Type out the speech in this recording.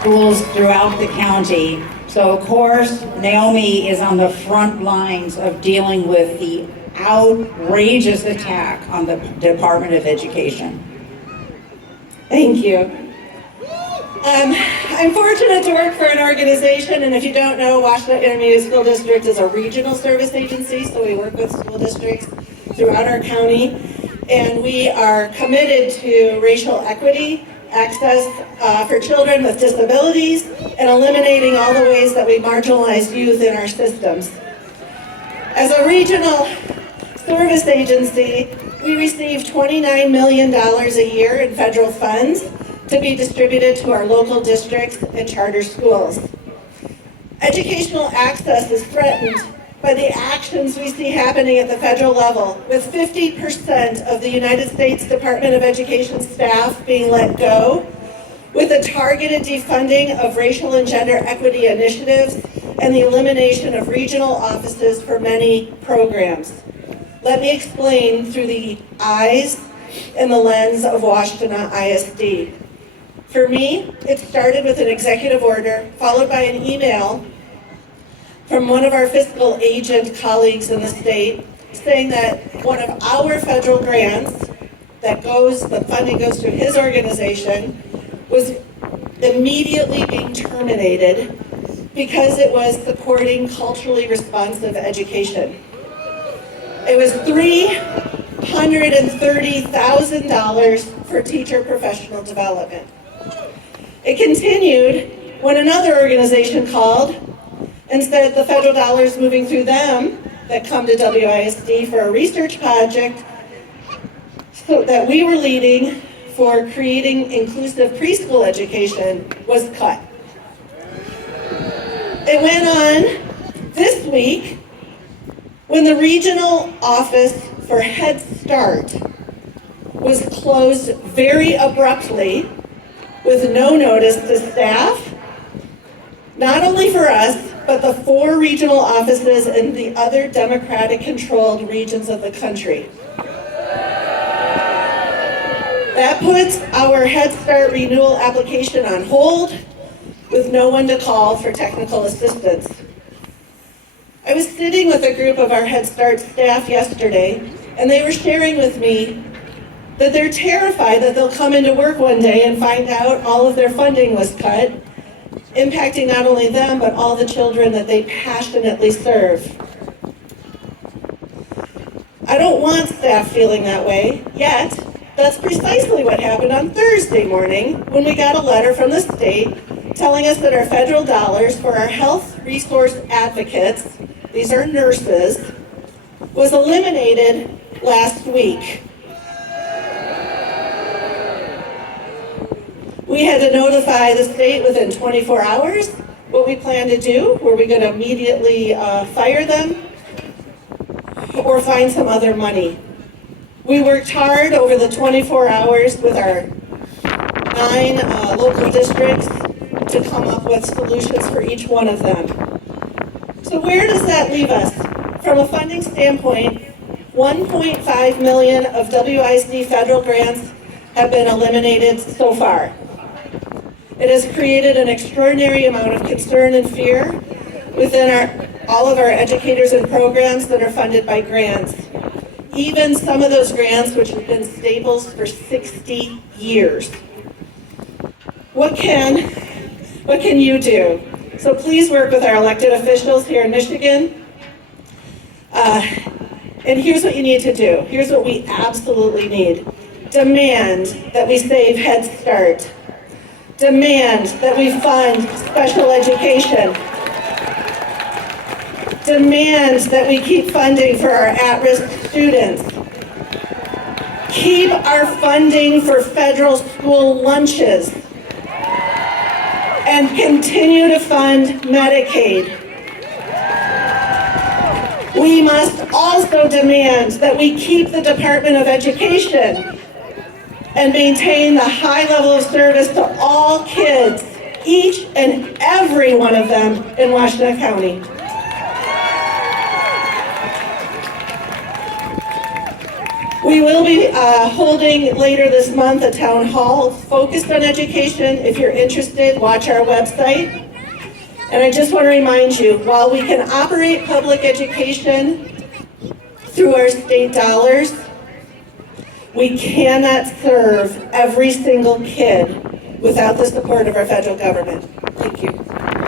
schools throughout the county. So of course, Naomi is on the front lines of dealing with the outrageous attack on the Department of Education. Thank you. I'm fortunate to work for an organization, and if you don't know, Washita Intermediate School District is a regional service agency, so we work with school districts throughout our county, and we are committed to racial equity, access for children with disabilities, and eliminating all the ways that we marginalize youth in our systems. As a regional service agency, we receive $29 million a year in federal funds to be distributed to our local districts and charter schools. Educational access is threatened by the actions we see happening at the federal level, with 50% of the United States Department of Education staff being let go, with a targeted defunding of racial and gender equity initiatives, and the elimination of regional offices for many programs. Let me explain through the eyes and the lens of Washtenaw ISD. For me, it started with an executive order, followed by an email from one of our fiscal agent colleagues in the state, saying that one of our federal grants the funding goes to his organization, was immediately being terminated because it was supporting culturally responsive education. It was $330,000 for teacher professional development. It continued when another organization called and said the federal dollars moving through them that come to WISD for a research project that we were leading for creating inclusive preschool education was cut. It went on this week when the regional office for Head Start was closed very abruptly with no notice to staff, not only for us, but the 4 regional offices in the other Democratic-controlled regions of the country. That puts our Head Start renewal application on hold with no one to call for technical assistance. I was sitting with a group of our Head Start staff yesterday, and they were sharing with me that they're terrified that they'll come into work one day and find out all of their funding was cut, impacting not only them, but all the children that they passionately serve. I don't want staff feeling that way, yet that's precisely what happened on Thursday morning when we got a letter from the state telling us that our federal dollars for our health resource advocates, these are nurses, was eliminated last week. We had to notify the state within 24 hours what we plan to do. Were we going to immediately fire them or find some other money? We worked hard over the 24 hours with our 9 local districts to come up with solutions for each one of them. So where does that leave us? From a funding standpoint, $1.5 million of WISD federal grants have been eliminated so far. It has created an extraordinary amount of concern and fear within all of our educators and programs that are funded by grants. Even some of those grants which have been staples for 60 years. What can you do? So please work with our elected officials here in Michigan. And here's what you need to do. Here's what we absolutely need. Demand that we save Head Start. Demand that we fund special education. Demand that we keep funding for our at-risk students. Keep our funding for federal school lunches. And continue to fund Medicaid. We must also demand that we keep the Department of Education and maintain the high level of service to all kids, each and every one of them in Washtenaw County. Thank We will be holding later this month a town hall focused on education. If you're interested, watch our website. And I just want to remind you, while we can operate public education through our state dollars, we cannot serve every single kid without the support of our federal government. Thank you.